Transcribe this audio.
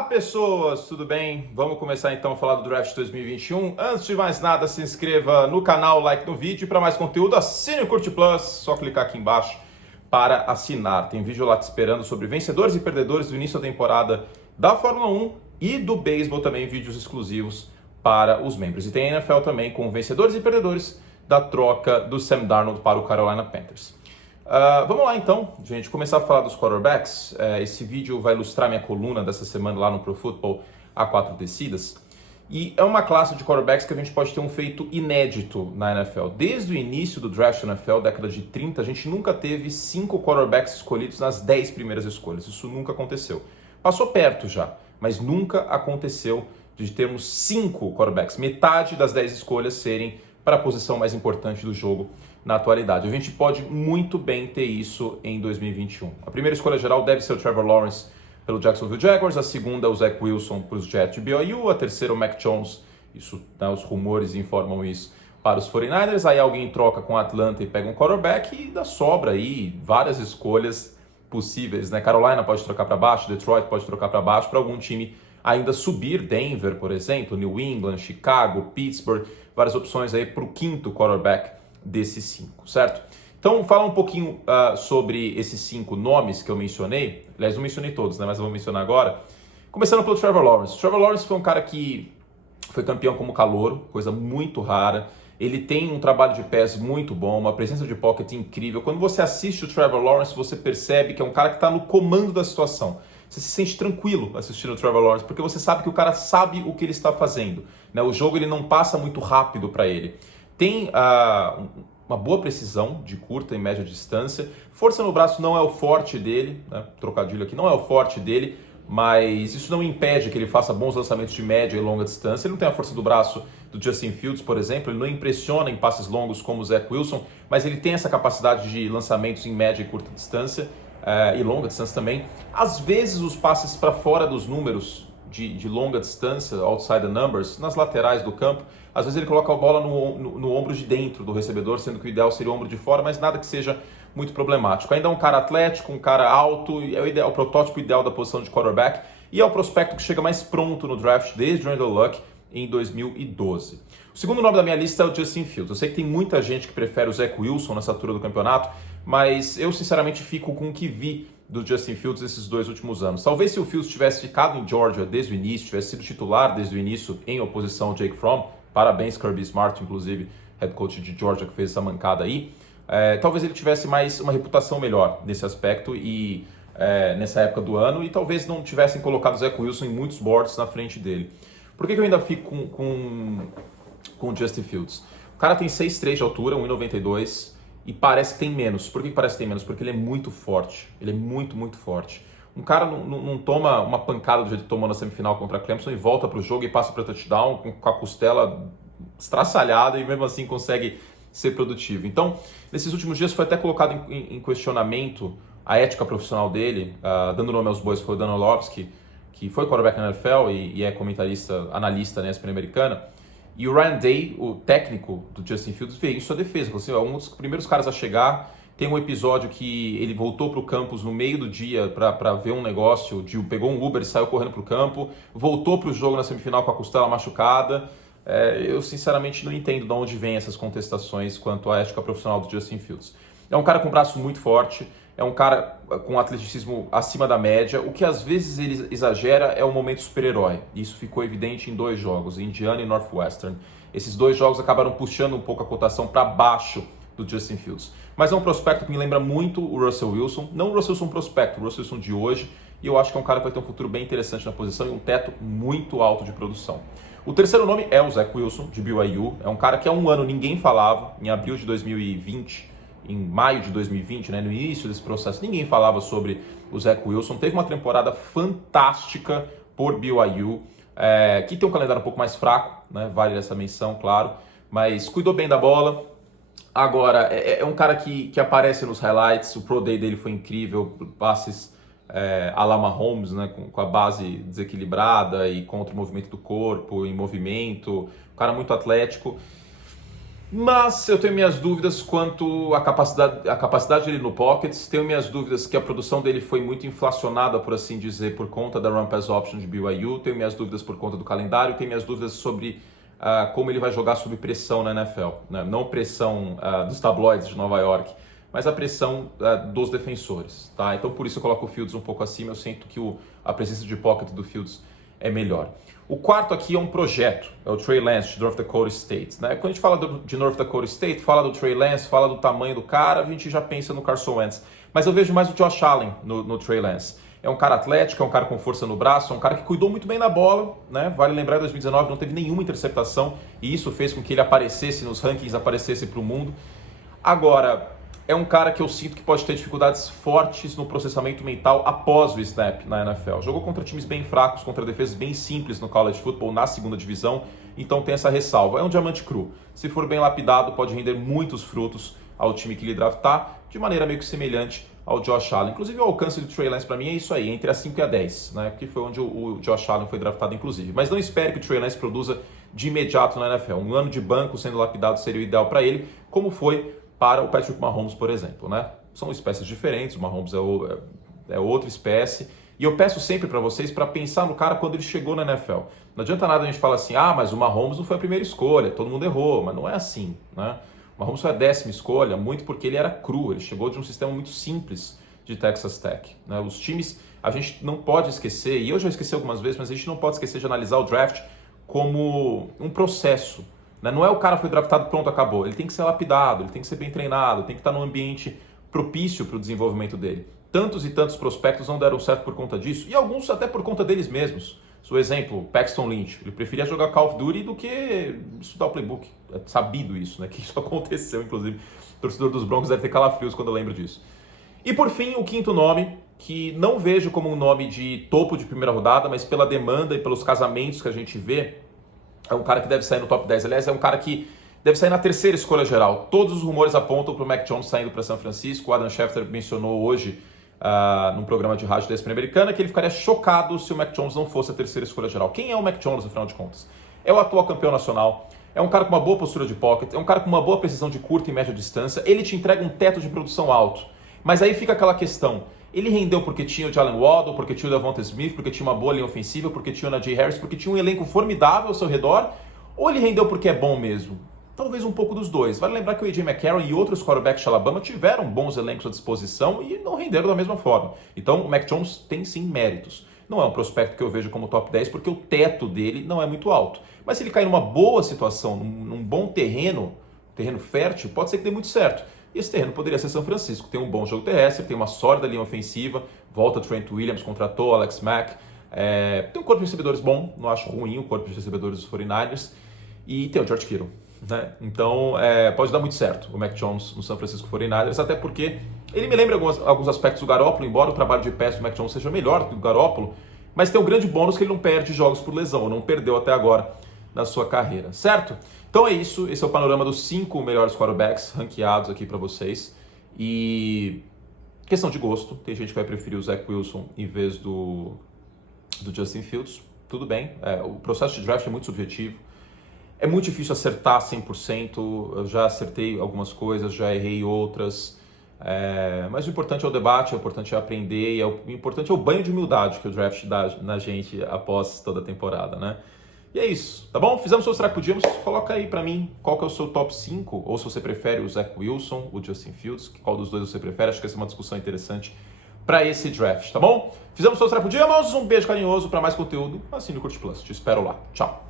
Olá pessoas, tudo bem? Vamos começar então a falar do Draft 2021. Antes de mais nada, se inscreva no canal, like no vídeo e para mais conteúdo assine o Curte Plus, só clicar aqui embaixo para assinar. Tem vídeo lá te esperando sobre vencedores e perdedores do início da temporada da Fórmula 1 e do beisebol também, vídeos exclusivos para os membros. E tem a NFL também com vencedores e perdedores da troca do Sam Darnold para o Carolina Panthers. Vamos lá então, gente, começar a falar dos quarterbacks. Esse vídeo vai ilustrar minha coluna dessa semana lá no Pro Football a 4 descidas. E é uma classe de quarterbacks que a gente pode ter um feito inédito na NFL. Desde o início do draft da NFL, década de 30, a gente nunca teve 5 quarterbacks escolhidos nas 10 primeiras escolhas. Isso nunca aconteceu. Passou perto já, mas nunca aconteceu de termos 5 quarterbacks, metade das 10 escolhas serem para a posição mais importante do jogo na atualidade. A gente pode muito bem ter isso em 2021. A primeira escolha geral deve ser o Trevor Lawrence pelo Jacksonville Jaguars, a segunda o Zach Wilson para os Jets de BYU, a terceira o Mac Jones, isso, né, os rumores informam isso, para os 49ers, aí alguém troca com a Atlanta e pega um quarterback e dá sobra aí várias escolhas possíveis, né? Carolina pode trocar para baixo, Detroit pode trocar para baixo para algum time ainda subir, Denver, por exemplo, New England, Chicago, Pittsburgh, várias opções aí para o quinto quarterback desses 5, certo? Então, fala um pouquinho sobre esses 5 nomes que eu mencionei. Aliás, não mencionei todos, né? Mas eu vou mencionar agora. Começando pelo Trevor Lawrence. O Trevor Lawrence foi um cara que foi campeão como calouro, coisa muito rara. Ele tem um trabalho de pés muito bom, uma presença de pocket incrível. Quando você assiste o Trevor Lawrence, você percebe que é um cara que está no comando da situação. Você se sente tranquilo assistindo o Trevor Lawrence, porque você sabe que o cara sabe o que ele está fazendo, né? O jogo ele não passa muito rápido para ele. Tem uma boa precisão de curta e média distância. Força no braço não é o forte dele, né? Trocadilho aqui, não é o forte dele, mas isso não impede que ele faça bons lançamentos de média e longa distância. Ele não tem a força do braço do Justin Fields, por exemplo, ele não impressiona em passes longos como o Zach Wilson, mas ele tem essa capacidade de lançamentos em média e curta distância e longa distância também. Às vezes os passes para fora dos números de longa distância, outside the numbers, nas laterais do campo, às vezes ele coloca a bola no ombro de dentro do recebedor, sendo que o ideal seria o ombro de fora, mas nada que seja muito problemático. Ainda é um cara atlético, um cara alto, é o protótipo ideal da posição de quarterback e é o prospecto que chega mais pronto no draft desde o Andrew Luck em 2012. O segundo nome da minha lista é o Justin Fields. Eu sei que tem muita gente que prefere o Zach Wilson nessa altura do campeonato, mas eu sinceramente fico com o que vi do Justin Fields nesses 2 últimos anos. Talvez se o Fields tivesse ficado em Georgia desde o início, tivesse sido titular desde o início em oposição ao Jake Fromm, parabéns Kirby Smart, inclusive, head coach de Georgia, que fez essa mancada aí, talvez ele tivesse mais uma reputação melhor nesse aspecto e nessa época do ano, e talvez não tivessem colocado o Zach Wilson em muitos boards na frente dele. Por que eu ainda fico com o Justin Fields? O cara tem 6'3 de altura, 1,92 e parece que tem menos. Por que parece que tem menos? Porque ele é muito forte. Ele é muito, muito forte. Um cara não toma uma pancada do jeito que tomou na semifinal contra a Clemson e volta para o jogo e passa para touchdown com a costela estraçalhada e mesmo assim consegue ser produtivo. Então, nesses últimos dias foi até colocado em questionamento a ética profissional dele, dando nome aos bois, foi o Dan Orlovsky, que foi quarterback na NFL e é comentarista, analista na ESPN americana. E o Ryan Day, o técnico do Justin Fields, veio em sua defesa. Falou assim, um dos primeiros caras a chegar. Tem um episódio que ele voltou para o campus no meio do dia para ver um negócio, pegou um Uber e saiu correndo para o campo, voltou para o jogo na semifinal com a costela machucada. Eu sinceramente não entendo de onde vêm essas contestações quanto à ética profissional do Justin Fields. É um cara com braço muito forte, é um cara com atleticismo acima da média. O que às vezes ele exagera é o momento super-herói. Isso ficou evidente em 2 jogos, Indiana e Northwestern. Esses 2 jogos acabaram puxando um pouco a cotação para baixo do Justin Fields. Mas é um prospecto que me lembra muito o Russell Wilson. Não o Russell Wilson prospecto, o Russell Wilson de hoje. E eu acho que é um cara que vai ter um futuro bem interessante na posição e um teto muito alto de produção. O terceiro nome é o Zach Wilson, de BYU. É um cara que há um ano ninguém falava, em abril de 2020, em maio de 2020, né, no início desse processo, ninguém falava sobre o Zach Wilson. Teve uma temporada fantástica por BYU, que tem um calendário um pouco mais fraco, né, vale essa menção, claro, mas cuidou bem da bola. Agora, é um cara que aparece nos highlights, o Pro Day dele foi incrível, passes a la Mahomes, né, com a base desequilibrada e contra o movimento do corpo, em movimento, um cara muito atlético. Mas eu tenho minhas dúvidas quanto à capacidade dele no pockets, tenho minhas dúvidas que a produção dele foi muito inflacionada, por assim dizer, por conta da Run Pass Option de BYU, tenho minhas dúvidas por conta do calendário, tenho minhas dúvidas sobre como ele vai jogar sob pressão na NFL, né? Não pressão dos tabloides de Nova York, mas a pressão dos defensores, tá? Então por isso eu coloco o Fields um pouco acima, eu sinto que a presença de pocket do Fields é melhor. O quarto aqui é um projeto, é o Trey Lance de North Dakota State, né? Quando a gente fala de North Dakota State, fala do Trey Lance, fala do tamanho do cara, a gente já pensa no Carson Wentz. Mas eu vejo mais o Josh Allen no Trey Lance. É um cara atlético, é um cara com força no braço, é um cara que cuidou muito bem da bola, né? Vale lembrar, em 2019 não teve nenhuma interceptação e isso fez com que ele aparecesse nos rankings, aparecesse para o mundo. Agora, é um cara que eu sinto que pode ter dificuldades fortes no processamento mental após o snap na NFL. Jogou contra times bem fracos, contra defesas bem simples no college football, na segunda divisão, então tem essa ressalva. É um diamante cru. Se for bem lapidado, pode render muitos frutos ao time que lhe draftar, de maneira meio que semelhante ao Josh Allen. Inclusive, o alcance do Trey Lance para mim é isso aí, entre a 5 e a 10, né? Que foi onde o Josh Allen foi draftado, inclusive. Mas não espere que o Trey Lance produza de imediato na NFL. Um ano de banco sendo lapidado seria o ideal para ele, como foi para o Patrick Mahomes, por exemplo, né? São espécies diferentes, o Mahomes é outra espécie. E eu peço sempre para vocês para pensar no cara quando ele chegou na NFL. Não adianta nada a gente falar assim, mas o Mahomes não foi a primeira escolha, todo mundo errou, mas não é assim, né? O Mahomes foi a 10ª escolha, muito porque ele era cru, ele chegou de um sistema muito simples de Texas Tech, né? Os times, a gente não pode esquecer, e eu já esqueci algumas vezes, mas a gente não pode esquecer de analisar o draft como um processo. Não é o cara foi draftado, pronto, acabou. Ele tem que ser lapidado, ele tem que ser bem treinado, tem que estar num ambiente propício para o desenvolvimento dele. Tantos e tantos prospectos não deram certo por conta disso, e alguns até por conta deles mesmos. Seu exemplo, Paxton Lynch, ele preferia jogar Call of Duty do que estudar o playbook. É sabido isso, né? Que isso aconteceu, inclusive. O torcedor dos Broncos deve ter calafrios quando eu lembro disso. E por fim, o quinto nome, que não vejo como um nome de topo de primeira rodada, mas pela demanda e pelos casamentos que a gente vê, é um cara que deve sair no top 10. Aliás, é um cara que deve sair na 3ª escolha geral. Todos os rumores apontam para o Mac Jones saindo para São Francisco. O Adam Schefter mencionou hoje, num programa de rádio da ESPN americana, que ele ficaria chocado se o Mac Jones não fosse a 3ª escolha geral. Quem é o Mac Jones, afinal de contas? É o atual campeão nacional, é um cara com uma boa postura de pocket, é um cara com uma boa precisão de curta e média distância, ele te entrega um teto de produção alto. Mas aí fica aquela questão, ele rendeu porque tinha o Jalen Waddle, porque tinha o Devonta Smith, porque tinha uma boa linha ofensiva, porque tinha o Najee Harris, porque tinha um elenco formidável ao seu redor, ou ele rendeu porque é bom mesmo? Talvez um pouco dos dois. Vale lembrar que o A.J. McCarron e outros quarterbacks de Alabama tiveram bons elencos à disposição e não renderam da mesma forma. Então o Mac Jones tem sim méritos. Não é um prospecto que eu vejo como top 10 porque o teto dele não é muito alto. Mas se ele cair numa boa situação, num bom terreno fértil, pode ser que dê muito certo. E esse terreno poderia ser São Francisco. Tem um bom jogo terrestre, tem uma sólida linha ofensiva, volta Trent Williams, contratou Alex Mack. Tem um corpo de recebedores bom, não acho ruim o corpo de recebedores dos 49ers. E tem o George Kittle, né? Então pode dar muito certo o Mac Jones no San Francisco 49ers, até porque ele me lembra alguns aspectos do Garoppolo, embora o trabalho de passe do Mac Jones seja melhor que o do Garoppolo, mas tem um grande bônus que ele não perde jogos por lesão, não perdeu até agora na sua carreira, certo? Então é isso, esse é o panorama dos 5 melhores quarterbacks ranqueados aqui para vocês. E questão de gosto, tem gente que vai preferir o Zach Wilson em vez do Justin Fields, tudo bem, o processo de draft é muito subjetivo. É muito difícil acertar 100%, eu já acertei algumas coisas, já errei outras, mas o importante é o debate, o importante é aprender, e o importante é o banho de humildade que o draft dá na gente após toda a temporada, né? E é isso, tá bom? Fizemos o que podíamos, coloca aí pra mim qual que é o seu top 5, ou se você prefere o Zach Wilson, o Justin Fields, qual dos dois você prefere, acho que essa é uma discussão interessante para esse draft, tá bom? Fizemos o que podíamos, um beijo carinhoso, para mais conteúdo, assine o Curte Plus, te espero lá, tchau!